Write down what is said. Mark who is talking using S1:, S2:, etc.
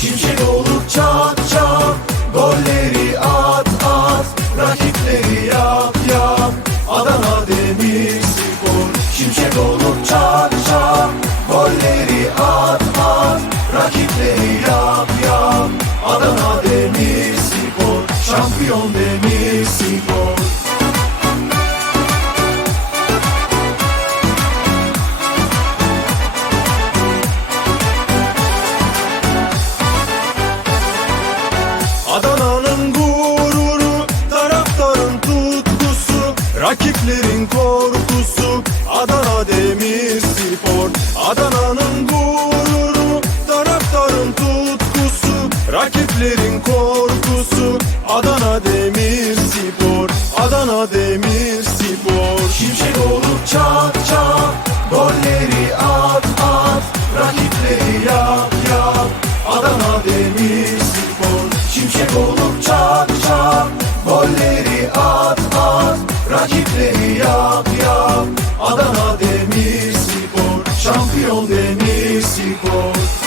S1: Şimşek olur çat çat Golleri Şampiyon Demirspor Adana'nın gururu, taraftarın tutkusu, rakiplerin korkusu. Adana Demirspor, Adana'nın gururu, taraftarın tutkusu, rakiplerin korkusu futbolcusu Adana Demirspor Adana Demirspor Şimşek olup çat çat Golleri at at Rakipleri yap yap. Adana Demirspor Şimşek olup çat çat Golleri at at Rakipleri yap yap. Adana Demirspor Şampiyon Demirspor